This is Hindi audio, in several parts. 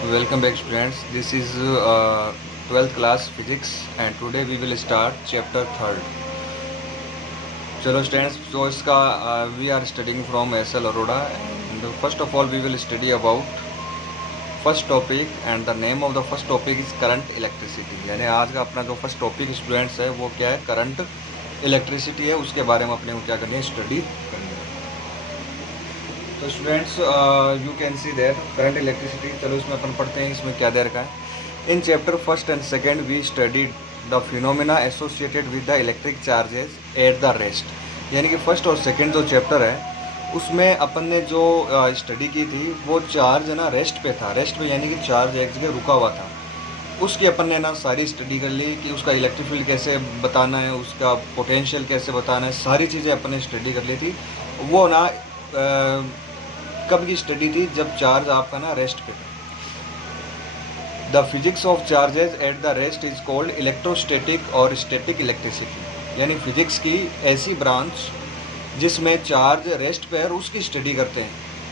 Welcome back students. This is 12th class physics and today we will start chapter 3rd. चलो स्टूडेंट्स, तो इसका we are studying from SL Aroda and first of all we will study about first topic and the name of the first topic is current electricity. यानी आज का अपना जो फर्स्ट टॉपिक स्टूडेंट्स है वो क्या है, करंट इलेक्ट्रिसिटी है, उसके बारे में अपने को क्या करनी है, स्टडी करनी है। तो students you can see that current electricity, चलो इसमें अपन पढ़ते हैं इसमें क्या दे रखा है। In chapter first and second we studied the phenomena associated with the electric charges at the rest. यानी कि फर्स्ट और सेकेंड जो चैप्टर है उसमें अपन ने जो स्टडी की थी वो चार्ज है ना रेस्ट पे था। रेस्ट पे यानी कि चार्ज एक जगह रुका हुआ था, उसकी अपन ने ना सारी स्टडी कर ली कि उसका इलेक्ट्रिक फील्ड कैसे बताना है, उसका पोटेंशियल कैसे बताना है, सारी चीज़ें अपन ने स्टडी कर ली थी। वो ना कब की स्टडी थी, जब चार्ज आपका ना रेस्ट पे था। The physics of charges at the rest is called electrostatic और स्टैटिक इलेक्ट्रिसिटी। यानी फिजिक्स की ऐसी ब्रांच जिसमें चार्ज रेस्ट पे है उसकी स्टडी करते हैं,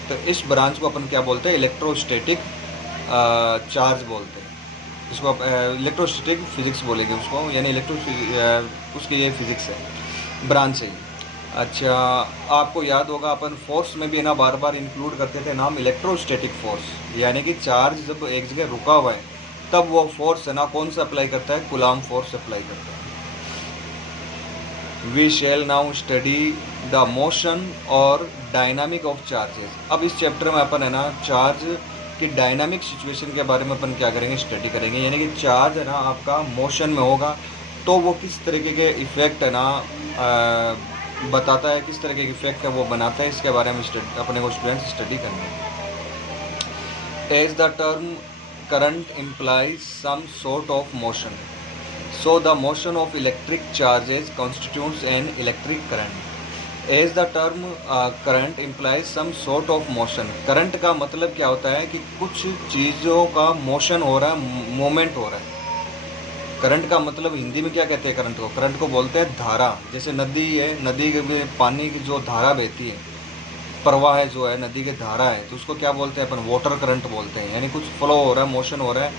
तो इस ब्रांच को अपन क्या बोलते हैं, इलेक्ट्रोस्टैटिक चार्ज बोलते हैं। इसको इलेक्ट्रोस्टैटिक फिजिक्स बोलेंगे उसको, यानी उसकी ये फिजिक्स है, ब्रांच है। अच्छा, आपको याद होगा अपन फोर्स में भी ना बार बार इंक्लूड करते थे नाम इलेक्ट्रोस्टैटिक फोर्स। यानी कि चार्ज जब एक जगह रुका हुआ है तब वो फोर्स है ना कौन सा अप्लाई करता है, कूलॉम फोर्स अप्लाई करता है। We shall now study the motion और डायनामिक ऑफ चार्जेस। अब इस चैप्टर में अपन है ना चार्ज की डायनामिक सिचुएशन के बारे में अपन क्या करेंगे, स्टडी करेंगे। यानी कि चार्ज है ना आपका मोशन में होगा तो वो किस तरीके के इफ़ेक्ट है ना बताता है, किस तरह के इफेक्ट है वो बनाता है, इसके बारे में अपने को स्टूडेंट्स स्टडी करनी है। As the term current implies some sort of motion, so the motion of electric charges constitutes an electric current. As the term current implies some sort of motion. Current का मतलब क्या होता है कि कुछ चीज़ों का मोशन हो रहा है, मूवमेंट हो रहा है। करंट का मतलब हिंदी में क्या कहते हैं, करंट को, करंट को बोलते हैं धारा। जैसे नदी है, नदी में पानी की जो धारा बहती है, प्रवाह है जो है, नदी की धारा है, तो उसको क्या बोलते हैं अपन, वाटर करंट बोलते हैं। यानी कुछ फ्लो हो रहा है, मोशन हो रहा है,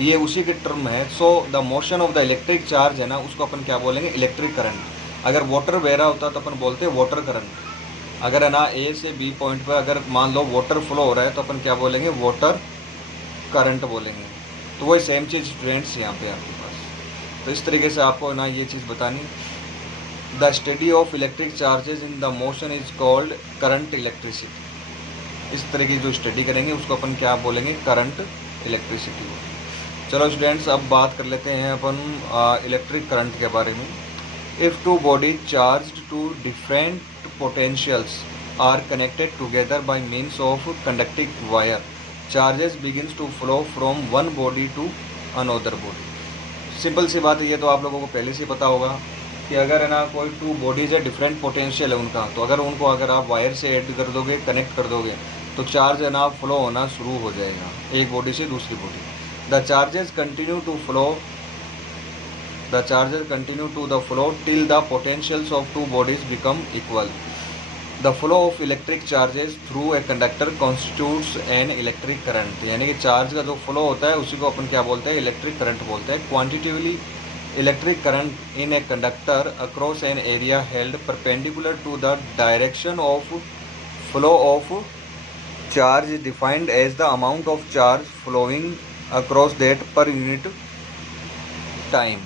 ये उसी के टर्म है। सो the motion of the electric charge है ना, उसको अपन क्या बोलेंगे, इलेक्ट्रिक करंट। अगर वाटर बह रहा होता तो अपन बोलते हैं वाटर करंट। अगर है ना ए से बी पॉइंट पर अगर मान लो वाटर फ्लो हो रहा है तो अपन क्या बोलेंगे, वाटर करंट बोलेंगे। तो वही सेम चीज़ स्टूडेंट्स यहाँ पे आपके पास। तो इस तरीके से आपको ना ये चीज़ बतानी। The study of electric charges in the motion is called current electricity. इस तरह की जो स्टडी करेंगे उसको अपन क्या बोलेंगे, करंट इलेक्ट्रिसिटी। चलो स्टूडेंट्स, अब बात कर लेते हैं अपन इलेक्ट्रिक करंट के बारे में। If two body charged to different potentials are connected together by means of conducting wire, charges begins to flow from one body to another body. Simple सी बात है, ये तो आप लोगों को पहले से पता होगा कि अगर है ना कोई टू बॉडीज़ है, डिफरेंट पोटेंशियल है उनका, तो अगर उनको अगर आप वायर से ऐड कर दोगे, कनेक्ट कर दोगे, तो चार्ज है ना फ्लो होना शुरू हो जाएगा एक बॉडी से दूसरी body. The charges continue to flow till the potentials of two bodies become equal. The flow of electric charges through a conductor constitutes an electric current. यानी कि चार्ज का जो फ्लो होता है उसी को अपन क्या बोलते हैं, इलेक्ट्रिक करंट बोलते हैं। Quantitatively electric current in a conductor across an area held perpendicular to the direction of flow of charge defined as the amount of charge flowing across that per unit time.